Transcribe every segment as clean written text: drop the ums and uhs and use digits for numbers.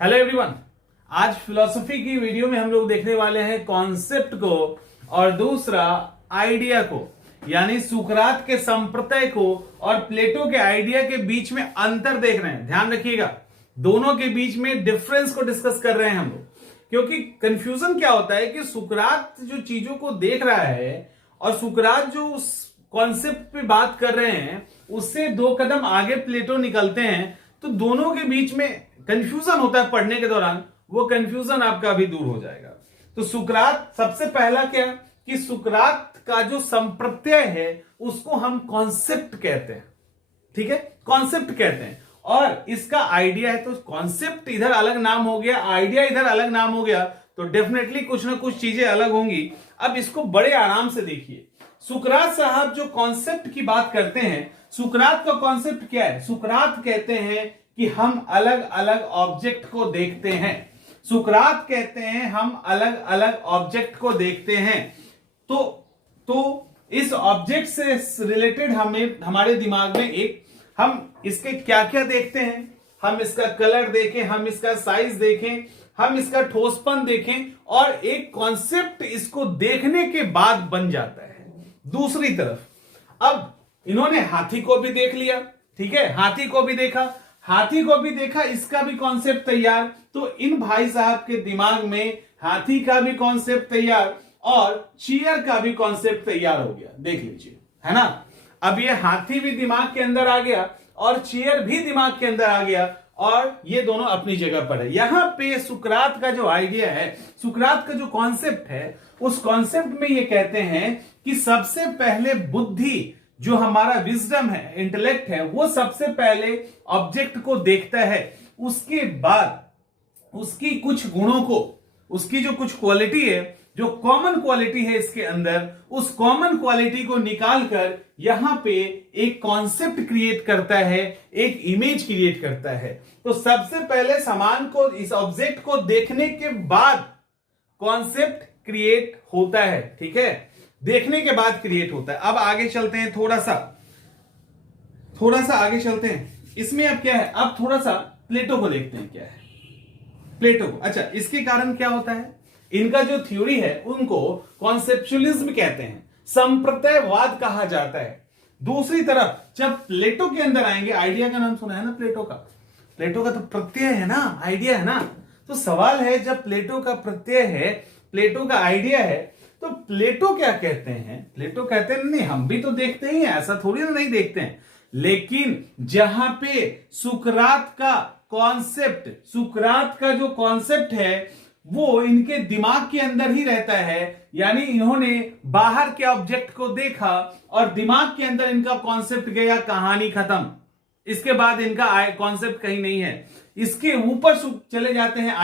Hello everyone. आज philosophy की video में हम लोग देखने वाले हैं कॉन्सेप्ट को और दूसरा आइडिया को, यानी सुकरात के संप्रत्यय को और प्लेटो के आइडिया के बीच में अंतर देख रहे हैं। ध्यान रखिएगा, दोनों के बीच में डिफरेंस को डिस्कस कर रहे हैं हम लोग, क्योंकि कंफ्यूजन क्या होता है कि सुकरात जो चीजों को देख रहा है और सुकरात जो उस कॉन्सेप्ट पे बात कर रहे हैं उससे दो कदम आगे प्लेटो निकलते हैं, तो दोनों के बीच में कंफ्यूजन होता है पढ़ने के दौरान। वो कंफ्यूजन आपका भी दूर हो जाएगा। तो सुकरात सबसे पहला क्या कि सुकरात का जो संप्रत्यय है उसको हम कॉन्सेप्ट कहते हैं। ठीक है, कॉन्सेप्ट कहते हैं। और इसका आइडिया है, तो कॉन्सेप्ट इधर अलग नाम हो गया, आइडिया इधर अलग नाम हो गया, तो डेफिनेटली कुछ ना कुछ चीजें अलग होंगी। अब इसको बड़े आराम से देखिए। सुकरात साहब जो कॉन्सेप्ट की बात करते हैं, सुकरात का कॉन्सेप्ट क्या है? सुकरात कहते हैं कि हम अलग अलग ऑब्जेक्ट को देखते हैं। सुकरात कहते हैं हम अलग अलग ऑब्जेक्ट को देखते हैं। तो इस ऑब्जेक्ट से रिलेटेड हमारे दिमाग में हम इसके क्या क्या देखते हैं। हम इसका कलर देखें, हम इसका साइज देखें, हम इसका ठोसपन देखें, और एक कॉन्सेप्ट इसको देखने के बाद बन जाता है। दूसरी तरफ अब इन्होंने हाथी को भी देख लिया, ठीक है, हाथी को भी देखा, इसका भी कॉन्सेप्ट तैयार। तो इन भाई साहब के दिमाग में हाथी का भी कॉन्सेप्ट तैयार और चेयर का भी कॉन्सेप्ट तैयार हो गया। देख लीजिए, है ना। अब ये हाथी भी दिमाग के अंदर आ गया और चेयर भी दिमाग के अंदर आ गया, और ये दोनों अपनी जगह पर है। यहां पे सुकरात का जो आइडिया है, सुकरात का जो कॉन्सेप्ट है, उस कॉन्सेप्ट में ये कहते हैं कि सबसे पहले बुद्धि, जो हमारा विजडम है, इंटेलेक्ट है, वो सबसे पहले ऑब्जेक्ट को देखता है। उसके बाद उसकी कुछ गुणों को, उसकी जो कुछ क्वालिटी है, जो कॉमन क्वालिटी है इसके अंदर, उस कॉमन क्वालिटी को निकालकर यहां पे एक कॉन्सेप्ट क्रिएट करता है, एक इमेज क्रिएट करता है। तो सबसे पहले सामान को, इस ऑब्जेक्ट को देखने के बाद कॉन्सेप्ट क्रिएट होता है। ठीक है, देखने के बाद क्रिएट होता है। अब आगे चलते हैं, थोड़ा सा आगे चलते हैं। इसमें अब क्या है, अब थोड़ा सा प्लेटो को देखते हैं क्या है। प्लेटो को, अच्छा, इसके कारण क्या होता है, इनका जो थ्योरी है उनको कॉन्सेप्चुअलिज्म कहते हैं, संप्रत्ययवाद कहा जाता है। दूसरी तरफ जब प्लेटो के अंदर आएंगे, आइडिया का नाम सुना है ना प्लेटो का तो प्रत्यय है ना, आइडिया है ना। तो सवाल है, जब प्लेटो का प्रत्यय है, प्लेटो का आइडिया है, तो प्लेटो क्या कहते हैं? प्लेटो कहते हैं नहीं, हम भी तो देखते ही हैं, ऐसा थोड़ी ना नहीं देखते हैं। लेकिन जहां पे सुकरात का जो कॉन्सेप्ट है वो इनके दिमाग के अंदर ही रहता है, यानी इन्होंने बाहर के ऑब्जेक्ट को देखा और दिमाग के अंदर इनका कॉन्सेप्ट गया, कहानी खत्म। इसके बाद इनका कॉन्सेप्ट कहीं नहीं है। इसके ऊपर चले जाते हैं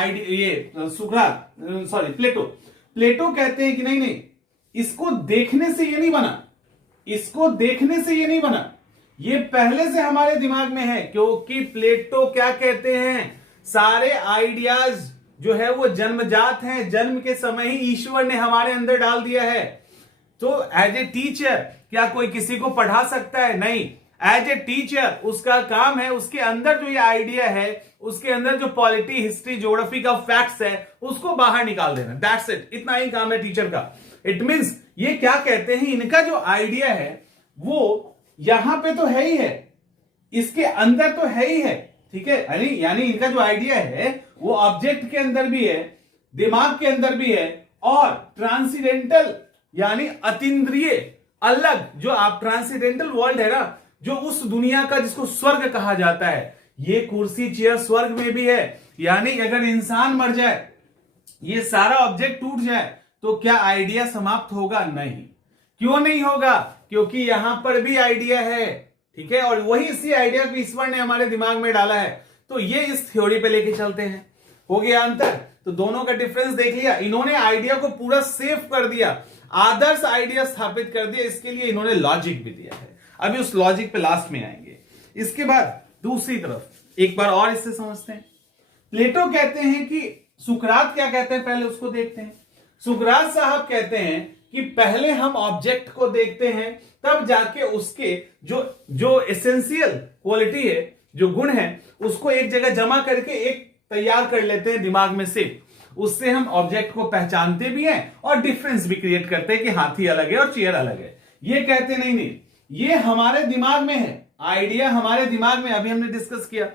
प्लेटो कहते हैं कि नहीं, इसको देखने से ये नहीं बना, ये पहले से हमारे दिमाग में है। क्योंकि प्लेटो क्या कहते हैं, सारे आइडियाज जो है वो जन्मजात हैं, जन्म के समय ही ईश्वर ने हमारे अंदर डाल दिया है। तो एज ए टीचर क्या कोई किसी को पढ़ा सकता है? नहीं। एज ए टीचर उसका काम है, उसके अंदर जो ये आइडिया है, उसके अंदर जो पॉलिटी, हिस्ट्री, ज्योग्राफी का फैक्ट्स है, उसको बाहर निकाल देना। दैट्स इट, इतना ही काम है टीचर का। इट मींस ये क्या कहते हैं, इनका जो आइडिया है वो यहां पे तो है ही है, इसके अंदर तो है ही है। ठीक है, यानी इनका जो आइडिया है वो ऑब्जेक्ट के अंदर भी है, दिमाग के अंदर भी है, और ट्रांसीडेंटल यानी अतीन्द्रिय, अलग जो आप ट्रांसीडेंटल वर्ल्ड है ना, जो उस दुनिया का जिसको स्वर्ग कहा जाता है, ये कुर्सी चेयर स्वर्ग में भी है। यानी अगर इंसान मर जाए, ये सारा ऑब्जेक्ट टूट जाए, तो क्या आइडिया समाप्त होगा? नहीं। क्यों नहीं होगा? क्योंकि यहां पर भी आइडिया है। ठीक है, और वही इसी आइडिया को ईश्वर ने हमारे दिमाग में डाला है। तो ये इस थ्योरी पे लेके चलते हैं। हो गया अंतर। तो दोनों का डिफरेंस देख लिया। इन्होंने आइडिया को पूरा सेफ कर दिया, आदर्श आइडिया स्थापित कर दिया। इसके लिए इन्होंने लॉजिक भी दिया है। अभी उस लॉजिक पे लास्ट में आएंगे। इसके बाद दूसरी तरफ एक बार और इससे समझते हैं। प्लेटो कहते हैं कि सुकरात क्या कहते हैं, पहले उसको देखते हैं। सुकरात साहब कहते हैं कि पहले हम ऑब्जेक्ट को देखते हैं, तब जाके उसके जो एसेंशियल क्वालिटी है, जो गुण है, उसको एक जगह जमा करके एक तैयार कर लेते हैं दिमाग में से, उससे हम ऑब्जेक्ट को पहचानते भी हैं और डिफरेंस भी क्रिएट करते हैं कि हाथी अलग है और चेयर अलग है। ये कहते नहीं, ये हमारे दिमाग में है, आइडिया हमारे दिमाग में, अभी हमने डिस्कस किया।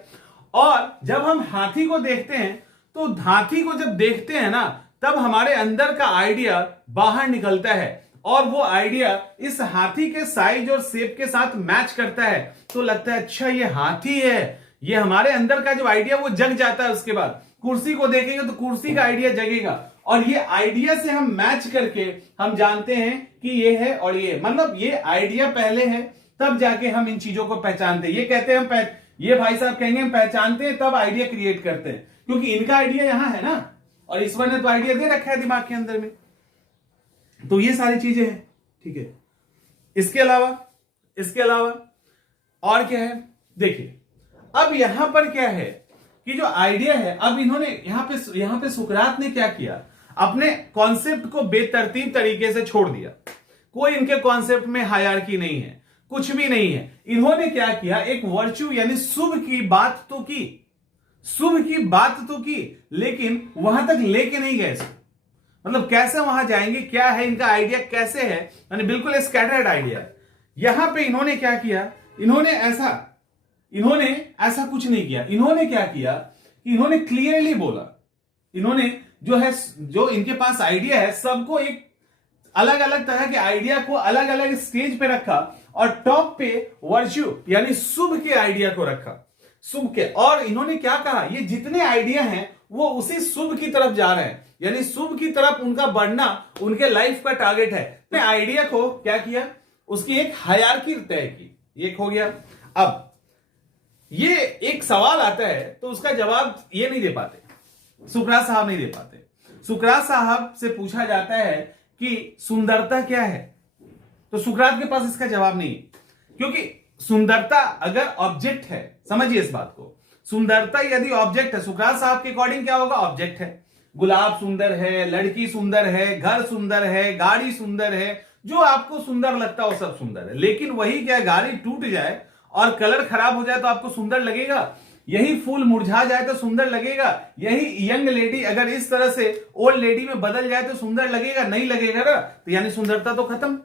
और जब हम हाथी को देखते हैं तो हाथी को जब देखते हैं ना, तब हमारे अंदर का आइडिया बाहर निकलता है और वो आइडिया इस हाथी के साइज और शेप के साथ मैच करता है, तो लगता है अच्छा ये हाथी है। ये हमारे अंदर का जो आइडिया वो जग जाता है। उसके बाद कुर्सी को देखेंगे तो कुर्सी का आइडिया जगेगा, और ये आइडिया से हम मैच करके हम जानते हैं कि ये है और ये, मतलब ये आइडिया पहले है तब जाके हम इन चीजों को पहचानते हैं। ये कहते हैं हम ये भाई साहब कहेंगे हम पहचानते हैं तब आइडिया क्रिएट करते हैं, क्योंकि इनका आइडिया यहां है ना, और ईश्वर ने तो आइडिया दे रखा है दिमाग के अंदर में। तो ये सारी चीजें हैं, ठीक है। इसके अलावा और क्या है, देखिए अब यहां पर क्या है कि जो आइडिया है, अब इन्होंने यहां पे सुकरात ने क्या किया, अपने कॉन्सेप्ट को बेतरतीब तरीके से छोड़ दिया। कोई इनके कॉन्सेप्ट में हायरार्की नहीं है, कुछ भी नहीं है। इन्होंने क्या किया, एक वर्च्यू यानी शुभ की बात तो की, लेकिन वहां तक लेके नहीं गए इसको। मतलब कैसे वहां जाएंगे, क्या है इनका आइडिया, कैसे है, यानी बिल्कुल स्कैटर्ड आइडिया। यहां पे इन्होंने क्या किया, इन्होंने ऐसा कुछ नहीं किया। इन्होंने क्या किया कि इन्होंने क्लियरली बोला, इन्होंने जो इनके पास आइडिया है सबको एक अलग अलग तरह के आइडिया को अलग अलग स्टेज पे रखा, और टॉप पे वर्च्यू यानी शुभ के आइडिया को रखा, शुभ के। और इन्होंने क्या कहा, ये जितने आइडिया हैं वो उसी शुभ की तरफ जा रहे हैं, यानी शुभ की तरफ उनका बढ़ना उनके लाइफ का टारगेट है। आइडिया को क्या किया, उसकी एक हायरार्की तय की, एक हो गया। अब ये एक सवाल आता है तो उसका जवाब ये नहीं दे पाते, सुकरात साहब नहीं दे पाते। सुकरात साहब से पूछा जाता है कि सुंदरता क्या है, तो सुकरात के पास इसका जवाब नहीं है, क्योंकि सुंदरता अगर ऑब्जेक्ट है, समझिए इस बात को, सुंदरता यदि ऑब्जेक्ट है, सुकरात साहब के अकॉर्डिंग क्या होगा, ऑब्जेक्ट है। गुलाब सुंदर है, लड़की सुंदर है, घर सुंदर है, गाड़ी सुंदर है, जो आपको सुंदर लगता है वो सब सुंदर है। लेकिन वही क्या, गाड़ी टूट जाए और कलर खराब हो जाए तो आपको सुंदर लगेगा, यही फूल मुरझा जाए तो सुंदर लगेगा, यही यंग लेडी अगर इस तरह से ओल्ड लेडी में बदल जाए तो सुंदर लगेगा, नहीं लगेगा ना, तो यानी सुंदरता तो खत्म।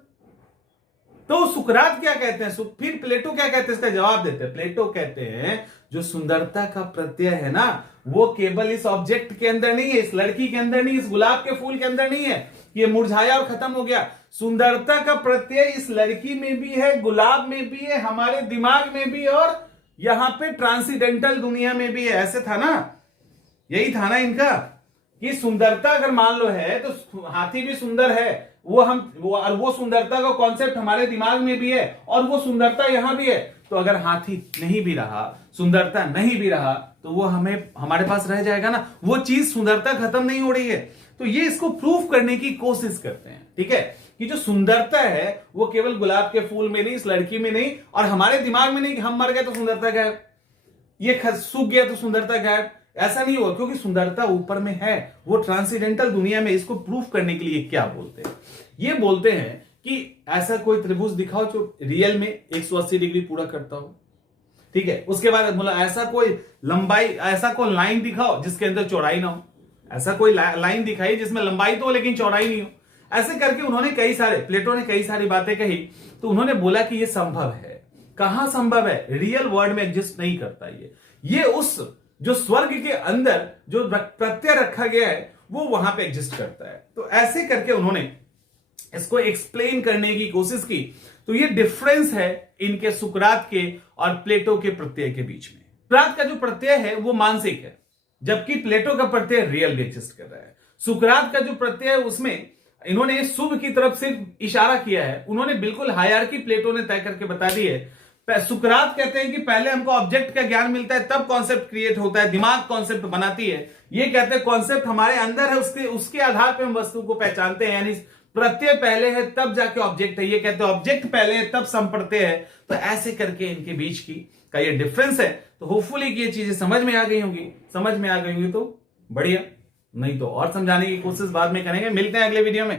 तो सुकरात क्या कहते हैं, फिर प्लेटो क्या कहते हैं, इसका जवाब देते हैं। प्लेटो कहते हैं जो सुंदरता का प्रत्यय है ना, वो केवल इस ऑब्जेक्ट के अंदर नहीं है, इस लड़की के अंदर नहीं, इस गुलाब के फूल के अंदर नहीं है, ये मुरझाया और खत्म हो गया। सुंदरता का प्रत्यय इस लड़की में भी है, गुलाब में भी है, हमारे दिमाग में भी, और यहां पे ट्रांसीडेंटल दुनिया में भी है। ऐसे था ना, यही था ना इनका, कि सुंदरता अगर मान लो है तो हाथी भी सुंदर है, वो सुंदरता का कॉन्सेप्ट हमारे दिमाग में भी है, और वो सुंदरता यहां भी है। तो अगर हाथी नहीं भी रहा, सुंदरता नहीं भी रहा, तो वो हमारे पास रह जाएगा ना, वो चीज, सुंदरता खत्म नहीं हो रही है। तो ये इसको प्रूफ करने की कोशिश करते हैं, ठीक है, कि जो सुंदरता है वो केवल गुलाब के फूल में नहीं, इस लड़की में नहीं, और हमारे दिमाग में नहीं कि हम मर गए तो सुंदरता गायब, ये सूख गया तो सुंदरता गायब। ऐसा नहीं होगा, क्योंकि सुंदरता ऊपर में है, वो ट्रांसीडेंटल दुनिया में। इसको प्रूफ करने के लिए क्या बोलते हैं, ये बोलते हैं कि ऐसा कोई त्रिभुज दिखाओ जो रियल में 180 डिग्री पूरा करता हो, ठीक है। उसके बाद बोला ऐसा कोई लंबाई, ऐसा कोई लाइन दिखाओ जिसके अंदर चौड़ाई ना हो, ऐसा कोई लाइन दिखाई जिसमें लंबाई तो हो लेकिन चौड़ाई नहीं हो। ऐसे करके उन्होंने प्लेटो ने कई सारी बातें कही, तो उन्होंने बोला कि ये संभव है। कहां संभव है, रियल वर्ल्ड में एग्जिस्ट नहीं करता ये उस जो स्वर्ग के अंदर जो प्रत्यय रखा गया है वो वहां पे एग्जिस्ट करता है। तो ऐसे करके उन्होंने इसको एक्सप्लेन करने की कोशिश की। तो ये डिफरेंस है इनके सुकरात के और प्लेटो के प्रत्यय के बीच में। सुकरात का जो प्रत्यय है वो मानसिक है, जबकि प्लेटो का प्रत्यय रियल भी एग्जिस्ट कर रहा है। सुकरात का जो प्रत्यय है उसमें इन्होंने शुभ की तरफ सिर्फ इशारा किया है, उन्होंने बिल्कुल हायरार्की प्लेटो ने तय करके बता दी है। सुकरात कहते हैं कि पहले हमको ऑब्जेक्ट का ज्ञान मिलता है तब कॉन्सेप्ट क्रिएट होता है, दिमाग कॉन्सेप्ट बनाती है। ये कहते हैं कॉन्सेप्ट हमारे अंदर है, उसके आधार पर हम वस्तु को पहचानते हैं, यानी प्रत्यय पहले है तब जाके ऑब्जेक्ट है। ये कहते हैं ऑब्जेक्ट पहले है तब संप्रत्यय है। तो ऐसे करके इनके बीच का ये डिफरेंस है। तो होपफुली ये चीजें समझ में आ गई होंगी तो बढ़िया, नहीं तो और समझाने की कोशिश बाद में करेंगे। मिलते हैं अगले वीडियो में।